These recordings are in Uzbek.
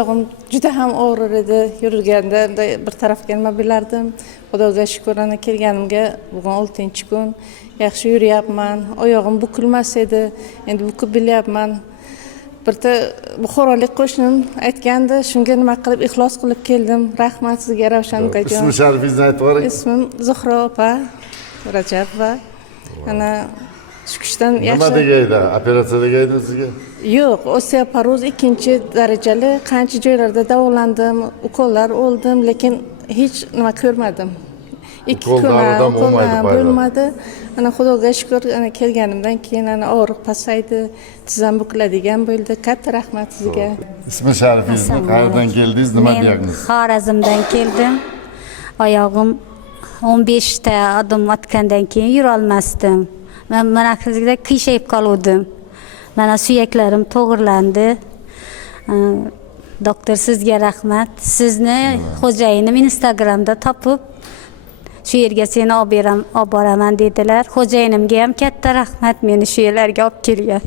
oyog'im juda ham og'rir edi. Yurganda bir tarafga nima bilardim. Xudoga shukr, ana kelganimga bugun 6-kun. Yaxshi yuryapman. Oyog'im bukilmas edi. Endi bukib bilyapman. Birta buxorolik qo'shnim aytgandi, shunga nima qilib ixlos qilib keldim. Rahmat sizga, Ravshan ukajon. Ismi sharifingizni aytib qo'ying. Ismim Zuhra opa Rajabova. Ana shukushdan yaxshi. Nima degaydi? Operatsiya degaydi sizga? Yo'q, osteoporoz 2-darajali. Qancha joylarda davolandim, ukollar oldim, lekin hech nima ko'rmadim. 2 kun bo'lmadi. Ana Xudoga shukr, ana kelganimdan keyin ana og'riq pasaydi, tizam bukiladigan bo'ldi. Katta rahmat sizga. Ismi sharifingizni qayerdan keldingiz, nima diagnoz? Xorazmdan keldim. Oyog'im 15 ta odim otgandan keyin yura olmasdim. Men mana sizga qiyshayib qoldim. Mana suyaklarim to'g'rilandi. Doktor sizga rahmat. Sizni xo'jayinim Instagramda topib shu yerga seni olib boraman dedilar. Xo'jayinimga ham katta rahmat, meni shu yerlarga olib kelgan.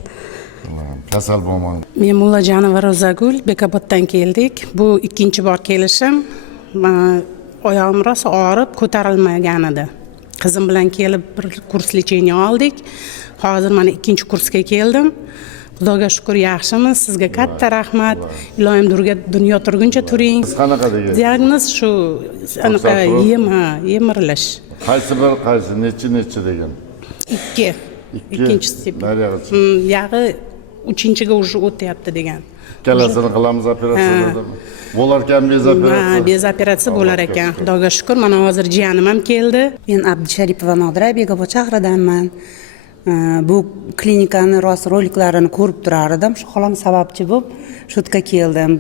Kasal bo'lmang. Men Mullajonova Rozagul, Bekoboddan keldik. Bu ikkinchi bor kelishim. Oyog'im rosa og'rib, ko'tarilmagan edi. Qizim bilan kelib bir kurs lecheniya oldik. Hozir mana ikkinchi kursga keldim. Xudoga shukr, yaxshimiz. Sizga katta rahmat. Iloyim dunyo turguncha turing. Siz qanaqa degan? Diagnoz shu anaqa yemirilish. Qaysi necha degan? 2. Ikkinchi stepen. Yog'i 3-ga уже o'tyapti degan. Ikkalasini qilamiz operatsiyada. Bo'larkan bez operatsiya. Bez operatsiya bo'lar ekan. Xudoga shukr, mana hozir jiyanim ham keldi. Men Abdusharipova Nodira, Bekobod shahridanman. Bu klinikani rost roliklarini ko'rib turar edim. Shu xolam sababchi bo'lib shu yerga keldim.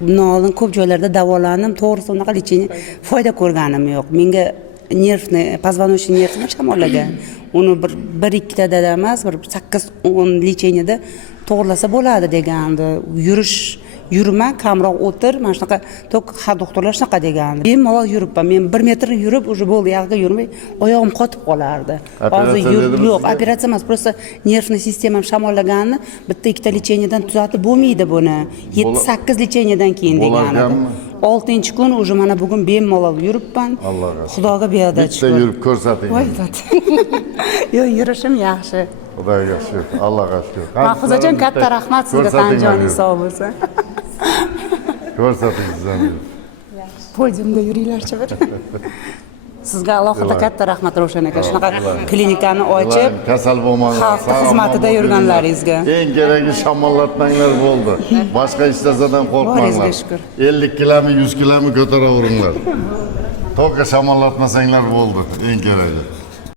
Bundan oldin ko'p joylarda davolandim, to'g'risi unaqa lecheniya foyda ko'rganim yo'q. Menga nervni, позвоночный nervni shamollagan. Uni bir ikkita emas, bir 8-10 lecheniyada to'g'rilasa bo'ladi degandi. Yurma, kamroq o'tir, mana shunaqa tok doktorlar shunaqa degandi. Bemalol yuribman. Men 1 metr yurib, уже bo'ldi, yog'ga yurmay, oyog'im qotib qolardi. Hozir yo'q, operatsiya emas, просто nervniy sistemam shamollaganini bitta ikkita lecheniyadan tuzatib bo'lmaydi buni. 7-8 lecheniyadan keyin degandi. 6-kun уже mana bugun bemalol yuribman. Xudoga beada Bitta yurib ko'rsating. Yo'q, yurishim yaxshi. Xudoga shukr, Allohga shukr. Mahfuzajon, katta rahmat sizga, tanjoningiz sog' bo'lsin. Ko'rsating sizdan. Podyumda yuringlarchi bir. Sizga alohida katta rahmat Ravshan aka. Shunaqa klinikani ochib, kasal bo'lmanglar. Xalq xizmatida yurganlaringizga. Eng keragi shamollatmanglar bo'ldi. Boshqa ishlardan qo'rqmanglar. 50 kilami, 100 kilami ko'taraveringlar. To'g'ri shamollatmasanglar bo'ldi, eng keragi.